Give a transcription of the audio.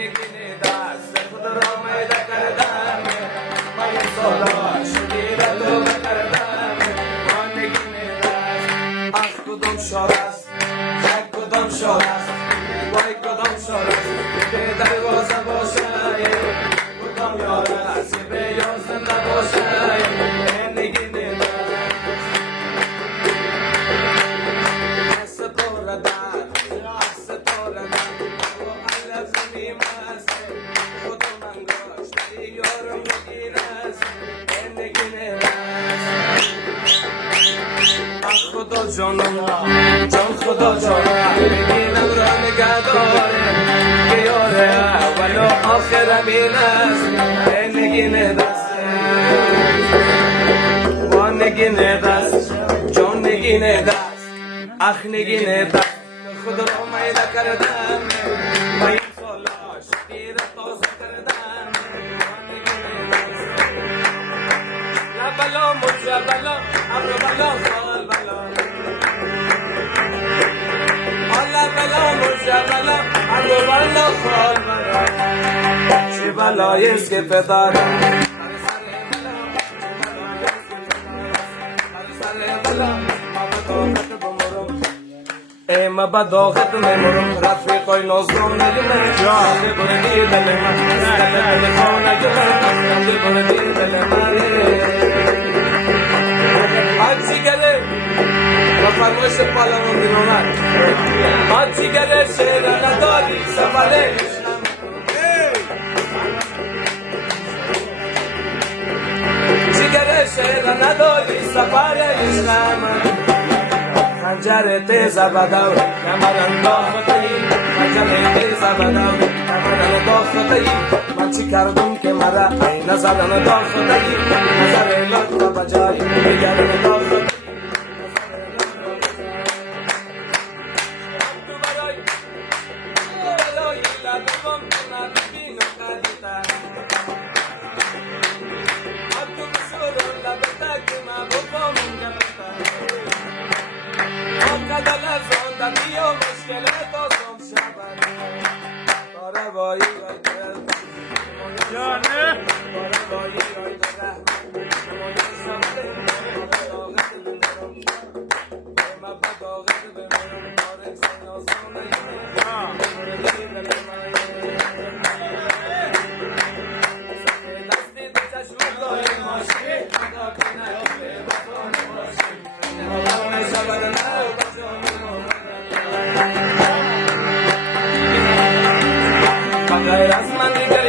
نگین دست خود را میده کردم من این سالا شدیده تو بکردم ما نگین دست اخ کدام شار است یک کدام شار است وای کدام شار است به دروازه باشه کدام یار است به یار زنده باشه نگین خدا جانم جان خدا جانم بگینم را نگه داره که یاره اول و آخرم این است نگین دست با نگین دست جان نگین دست اخ نگین دست خود را میده کردم با این سالا شدید تازه کردم لبلا مجبلا امر بلا خال بلا الله بلا مجبلا امر بلا خال بلا چه بلایی است که پدرم ما بداخت میمورم رفیقای نازم نگیرم جان بردی دل من دل خانه گرم دل بردی دل من آجی گره و فرمایش پالمون دینومد آجی گره شهر نداری سفره جگره شهر نداری سفره عشقم خنجر تیز بدو کمر انداختی خنجر تیز بدو کمر انداختی من چی کردم که مرا عین زدن داختی نظر لطف بجای دیگر انداختی Dio مشکلات آسان شود باره بایی رای دل جانه باره بایی رای دل رحمت سمته بداغت بمیرم ما بداغت بمیرم باره سین آسان نگیره دستی به چشم دای ماشی خدا کنه به بطان باشی مولم شبر نه بجانه غیر از من دیگر